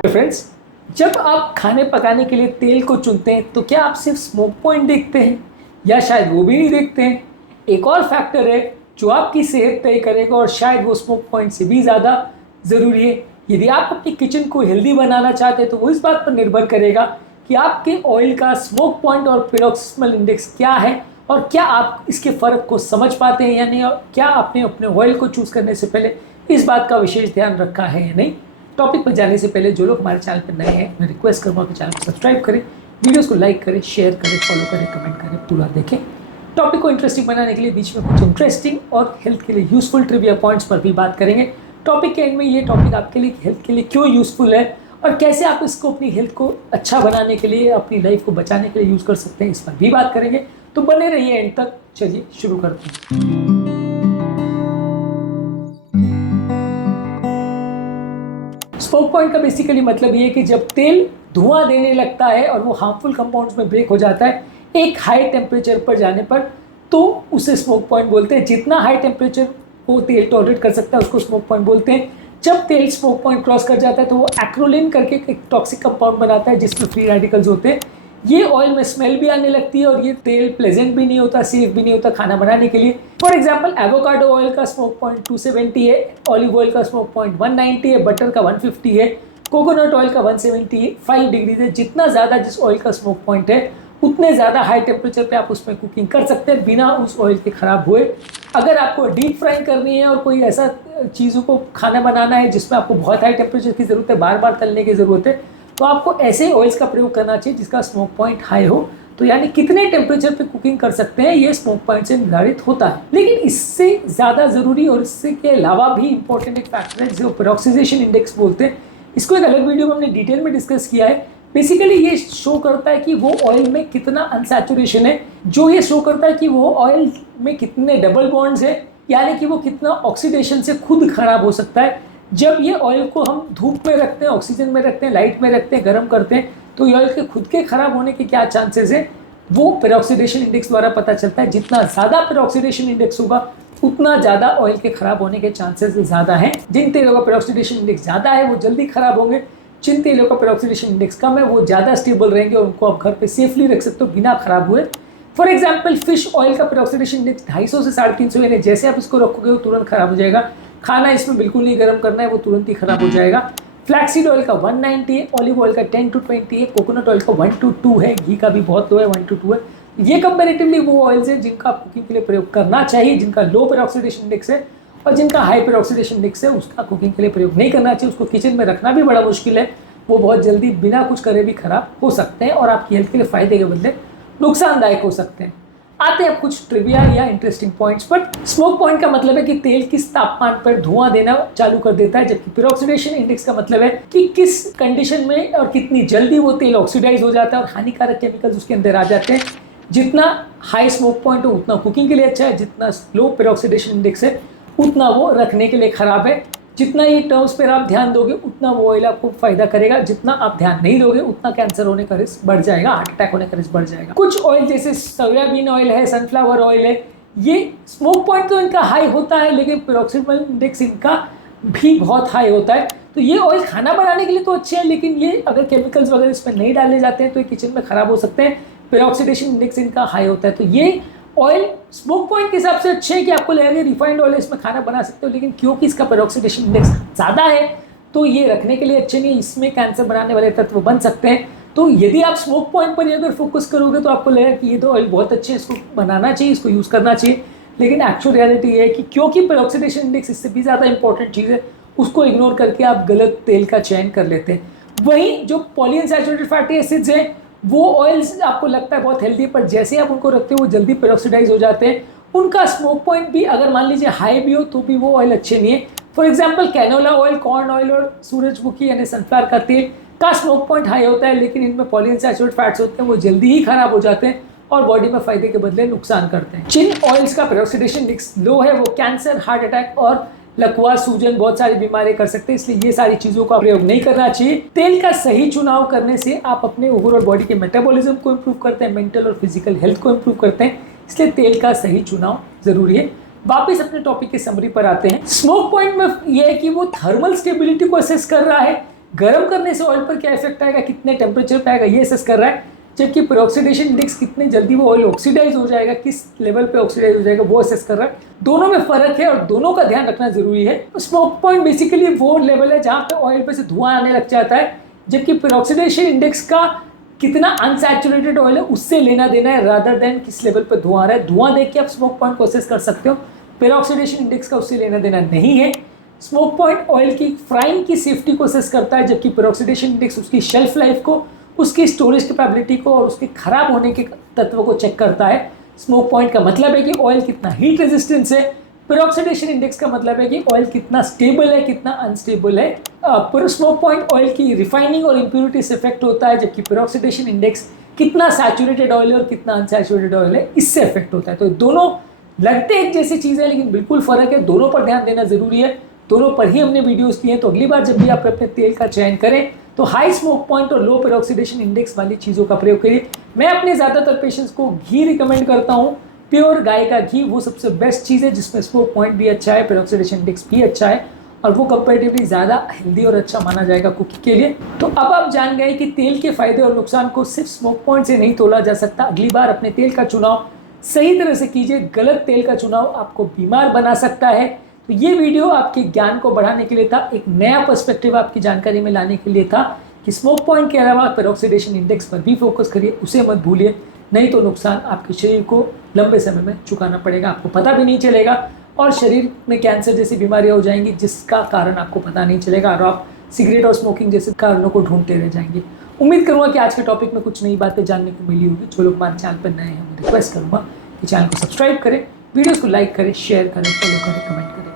Friends, जब आप खाने पकाने के लिए तेल को चुनते हैं तो क्या आप सिर्फ स्मोक पॉइंट देखते हैं या शायद वो भी नहीं देखते हैं? एक और फैक्टर है जो आपकी सेहत तय करेगा और शायद वो स्मोक पॉइंट से भी ज़्यादा ज़रूरी है। यदि आप अपनी किचन को हेल्दी बनाना चाहते हैं तो वो इस बात पर निर्भर करेगा कि आपके ऑयल का स्मोक पॉइंट और पेरोक्सिस्मल इंडेक्स क्या है और क्या आप इसके फ़र्क को समझ पाते हैं या नहीं, और क्या आपने अपने ऑयल को चूज़ करने से पहले इस बात का विशेष ध्यान रखा है या नहीं। टॉपिक पर जाने से पहले जो लोग हमारे चैनल पर नए हैं मैं रिक्वेस्ट करूँगा कि चैनल को सब्सक्राइब करें, वीडियोस को लाइक करें, शेयर करें, फॉलो करें, कमेंट करें, पूरा देखें। टॉपिक को इंटरेस्टिंग बनाने के लिए बीच में कुछ इंटरेस्टिंग और हेल्थ के लिए यूजफुल ट्रिविया पॉइंट्स पर भी बात करेंगे। टॉपिक के एंड में ये टॉपिक आपके लिए हेल्थ के लिए क्यों यूजफुल है और कैसे आप इसको अपनी हेल्थ को अच्छा बनाने के लिए, अपनी लाइफ को बचाने के लिए यूज़ कर सकते हैं, इस पर भी बात करेंगे। तो बने रहिए एंड तक। चलिए शुरू करते हैं। स्मोक पॉइंट का बेसिकली मतलब ये है कि जब तेल धुआं देने लगता है और वो हार्मफुल कंपाउंड्स में ब्रेक हो जाता है एक हाई टेम्परेचर पर जाने पर, तो उसे स्मोक पॉइंट बोलते हैं। जितना हाई टेम्परेचर वो तेल टॉलरेट कर सकता है उसको स्मोक पॉइंट बोलते हैं। जब तेल स्मोक पॉइंट क्रॉस कर जाता है तो वो एक्रोलिन करके एक टॉक्सिक कंपाउंड बनाता है जिसमें फ्री रेडिकल्स होते हैं। ये ऑयल में स्मेल भी आने लगती है और ये तेल प्लेजेंट भी नहीं होता, सेफ भी नहीं होता खाना बनाने के लिए। फॉर एग्जांपल, एवोकाडो ऑयल का स्मोक पॉइंट 270 है, ऑलिव ऑयल का स्मोक पॉइंट 190 है, बटर का 150 है, कोकोनट ऑयल का 175 डिग्रीज है। जितना ज़्यादा जिस ऑयल का स्मोक पॉइंट है उतने ज़्यादा हाई टेम्परेचर पे आप उसमें कुकिंग कर सकते हैं बिना उस ऑयल के ख़राब हुए। अगर आपको डीप फ्राई करनी है और कोई ऐसा चीज़ों को खाना बनाना है जिसमें आपको बहुत हाई टेम्परेचर की ज़रूरत है, बार बार तलने की ज़रूरत है, तो आपको ऐसे ऑयल्स का प्रयोग करना चाहिए जिसका स्मोक पॉइंट हाई हो। तो यानी कितने टेम्परेचर पे कुकिंग कर सकते हैं ये स्मोक पॉइंट से निर्धारित होता है। लेकिन इससे ज़्यादा ज़रूरी और इससे के अलावा भी इंपॉर्टेंट एक फैक्टर है जो पेरोक्सिडेशन इंडेक्स बोलते हैं। इसको एक अलग वीडियो में हमने डिटेल में डिस्कस किया है। बेसिकली ये शो करता है कि वो ऑयल में कितना अनसैचुरेशन है, जो ये शो करता है कि वो ऑयल में कितने डबल बॉन्ड्स है, यानी कि वो कितना ऑक्सीडेशन से खुद खराब हो सकता है। जब ये ऑयल को हम धूप में रखते हैं, ऑक्सीजन में रखते हैं, लाइट में रखते हैं, गर्म करते हैं, तो ये ऑयल के खुद के खराब होने के क्या चांसेस है वो पेरोक्सिडेशन इंडेक्स द्वारा पता चलता है। जितना ज़्यादा पेरोक्सिडेशन इंडेक्स होगा उतना ज़्यादा ऑयल के खराब होने के चांसेस ज़्यादा हैं। जिन तेलों का पेरोक्सिडेशन इंडेक्स ज़्यादा है वो जल्दी खराब होंगे, जिन तेलों का पेरोक्सिडेशन इंडेक्स कम है वो ज़्यादा स्टेबल रहेंगे और उनको आप घर पे सेफली रख सकते हो बिना खराब हुए। फॉर एग्जाम्पल, फिश ऑयल का पेरोक्सिडेशन इंडेक्स 250 से 350, यानी जैसे आप इसको रखोगे वो तुरंत खराब हो जाएगा। खाना इसमें बिल्कुल नहीं गर्म करना है, वो तुरंत ही खराब हो जाएगा। फ्लैक्सीड ऑयल का 190 है, ऑलिव ऑयल का 10 to 20 है, कोकोनट ऑयल का 1 to 2 है, घी का भी बहुत लो है, 1 to 2 है। ये कंपेरेटिवली वो ऑयल्स है जिनका आप कुकिंग के लिए प्रयोग करना चाहिए, जिनका लो पेरोक्सिडेशन इंडेक्स है, और जिनका हाई पेरोक्सिडेशन इंडेक्स है उसका कुकिंग के लिए प्रयोग नहीं करना चाहिए। उसको किचन में रखना भी बड़ा मुश्किल है, वो बहुत जल्दी बिना कुछ करे भी खराब हो सकते हैं और आपकी हेल्थ के लिए फायदे के बदले नुकसानदायक हो सकते हैं। आते हैं कुछ ट्रिविया या इंटरेस्टिंग पॉइंट्स पर। स्मोक पॉइंट का मतलब है कि तेल किस तापमान पर धुआं देना चालू कर देता है, जबकि पेरोक्सिडेशन इंडेक्स का मतलब है कि किस कंडीशन में और कितनी जल्दी वो तेल ऑक्सीडाइज हो जाता है और हानिकारक केमिकल्स उसके अंदर आ जाते हैं। जितना हाई स्मोक पॉइंट हो उतना कुकिंग के लिए अच्छा है, जितना लो पेरोक्सिडेशन इंडेक्स है उतना वो रखने के लिए खराब है। जितना ये टर्म्स पर आप ध्यान दोगे उतना वो ऑयल आपको फायदा करेगा, जितना आप ध्यान नहीं दोगे उतना कैंसर होने का रिस्क बढ़ जाएगा, हार्ट अटैक होने का रिस्क बढ़ जाएगा। कुछ ऑयल जैसे सोयाबीन ऑयल है, सनफ्लावर ऑयल है, ये स्मोक पॉइंट तो इनका हाई होता है लेकिन पेरोक्सिस्मल इंडेक्स इनका भी बहुत हाई होता है। तो ये ऑयल खाना बनाने के लिए तो अच्छे हैं, लेकिन ये अगर केमिकल्स वगैरह इसमें नहीं डाले जाते हैं तो ये किचन में खराब हो सकते हैं। पेरोक्सिडेशन इंडेक्स इनका हाई होता है। तो ये ऑयल स्मोक पॉइंट के हिसाब से अच्छे है कि आपको लगेगा रिफाइंड ऑयल इसमें खाना बना सकते हो, लेकिन क्योंकि इसका पेरोक्सिडेशन इंडेक्स ज़्यादा है तो ये रखने के लिए अच्छे नहीं, इसमें कैंसर बनाने वाले तत्व बन सकते हैं। तो यदि आप स्मोक पॉइंट पर ही अगर फोकस करोगे तो आपको लगेगा कि ये तो ऑयल बहुत अच्छे है, इसको बनाना चाहिए, इसको यूज़ करना चाहिए, लेकिन एक्चुअल रियलिटी ये है कि क्योंकि पेरोक्सिडेशन इंडेक्स इससे भी ज़्यादा इंपॉर्टेंट चीज़ है, उसको इग्नोर करके आप गलत तेल का चयन कर लेते हैं। वहीं जो पॉलीअनसैचुरेटेड फैटी एसिड्स हैं वो ऑयल्स आपको लगता है बहुत हेल्दी है, पर जैसे आप उनको रखते हो वो जल्दी पेरोक्सिडाइज हो जाते हैं। उनका स्मोक पॉइंट भी अगर मान लीजिए हाई भी हो तो भी वो ऑयल अच्छे नहीं है। For example, canola oil, corn oil और सूरजमुखी यानी सनफ्लावर का तेल का स्मोक पॉइंट हाई होता है, लेकिन इनमें पॉलीअनसैचुरेटेड फैट्स होते हैं, वो जल्दी ही खराब हो जाते हैं और बॉडी में फायदे के बदले नुकसान करते हैं। जिन ऑयल्स का पेरोक्सिडेशन इंडेक्स लो है वो कैंसर, हार्ट अटैक और लकवा, सूजन, बहुत सारी बीमारियां कर सकते हैं, इसलिए ये सारी चीजों का प्रयोग नहीं करना चाहिए। तेल का सही चुनाव करने से आप अपने ओवरऑल बॉडी के मेटाबॉलिज्म को इंप्रूव करते हैं, मेंटल और फिजिकल हेल्थ को इंप्रूव करते हैं, इसलिए तेल का सही चुनाव जरूरी है। वापस अपने टॉपिक के समरी पर आते हैं। स्मोक पॉइंट में यह है कि वो थर्मल स्टेबिलिटी को असेस कर रहा है गर्म करने से ऑयल पर क्या इफेक्ट आएगा, कितने टेम्परेचर पे आएगा, ये असेस कर रहा है। जबकि पेरोक्सीडेशन इंडेक्स कितने जल्दी वो ऑयल ऑक्सीडाइज हो जाएगा, किस लेवल पे ऑक्सीडाइज हो जाएगा, वो असेस कर रहा है। दोनों में फर्क है और दोनों का ध्यान रखना जरूरी है। स्मोक पॉइंट बेसिकली वो लेवल है जहाँ पे ऑयल पे से धुआं आने लग जाता है, जबकि पेरोक्सीडेशन इंडेक्स का कितना अनसैचुरेटेड ऑयल है उससे लेना देना है, रादर देन किस लेवल पे धुआं आ रहा है। धुआं देख के आप स्मोक पॉइंट को असेस कर सकते हो, पेरोक्सीडेशन इंडेक्स का उससे लेना देना नहीं है। स्मोक पॉइंट ऑयल की फ्राइंग की सेफ्टी को असेस करता है, जबकि पेरोक्सीडेशन इंडेक्स उसकी शेल्फ लाइफ को, उसकी स्टोरेज कैपेबिलिटी को और उसके खराब होने के तत्व को चेक करता है। स्मोक पॉइंट का मतलब है कि ऑयल कितना हीट रेजिस्टेंस है, पेरोक्सीडेशन इंडेक्स का मतलब है कि ऑयल कितना स्टेबल है, कितना अनस्टेबल है। पर स्मोक पॉइंट ऑयल की रिफाइनिंग और इंप्योरिटी से इफेक्ट होता है, जबकि पेरोक्सीडेशन इंडेक्स कितना सैचुरेटेड ऑयल है और कितना अनसैचुरेटेड ऑयल है इससे इफेक्ट होता है। तो दोनों लगते एक जैसी चीज़ है लेकिन बिल्कुल फ़र्क है, दोनों पर ध्यान देना ज़रूरी है। दोनों पर ही हमने वीडियोस किए हैं। तो अगली बार जब भी आप अपने तेल का चयन करें तो हाई स्मोक पॉइंट और लो पेरोक्सीडेशन इंडेक्स वाली चीज़ों का प्रयोग करिए। मैं अपने ज़्यादातर पेशेंट्स को घी रिकमेंड करता हूँ, प्योर गाय का घी, वो सबसे बेस्ट चीज़ है जिसमें स्मोक पॉइंट भी अच्छा है, पेरोक्सीडेशन इंडेक्स भी अच्छा है और वो कंपैरेटिवली ज़्यादा हेल्दी और अच्छा माना जाएगा कुकिंग के लिए। तो अब आप जान गए कि तेल के फायदे और नुकसान को सिर्फ स्मोक पॉइंट से नहीं तोला जा सकता। अगली बार अपने तेल का चुनाव सही तरह से कीजिए, गलत तेल का चुनाव आपको बीमार बना सकता है। तो ये वीडियो आपके ज्ञान को बढ़ाने के लिए था, एक नया पर्सपेक्टिव आपकी जानकारी में लाने के लिए था कि स्मोक पॉइंट के अलावा पेरोक्सीडेशन इंडेक्स पर भी फोकस करिए, उसे मत भूलिए, नहीं तो नुकसान आपके शरीर को लंबे समय में चुकाना पड़ेगा, आपको पता भी नहीं चलेगा और शरीर में कैंसर जैसी बीमारियां हो जाएंगी जिसका कारण आपको पता नहीं चलेगा और आप सिगरेट और स्मोकिंग जैसे कारणों को ढूंढते रह जाएंगे। उम्मीद करूँगा कि आज के टॉपिक में कुछ नई बातें जानने को मिली होगी। जो लोग हमारे चैनल पर नए हैं मैं रिक्वेस्ट करूँगा कि चैनल को सब्सक्राइब करें, वीडियोज़ को लाइक करें, शेयर करें, फॉलो करें, कमेंट करें।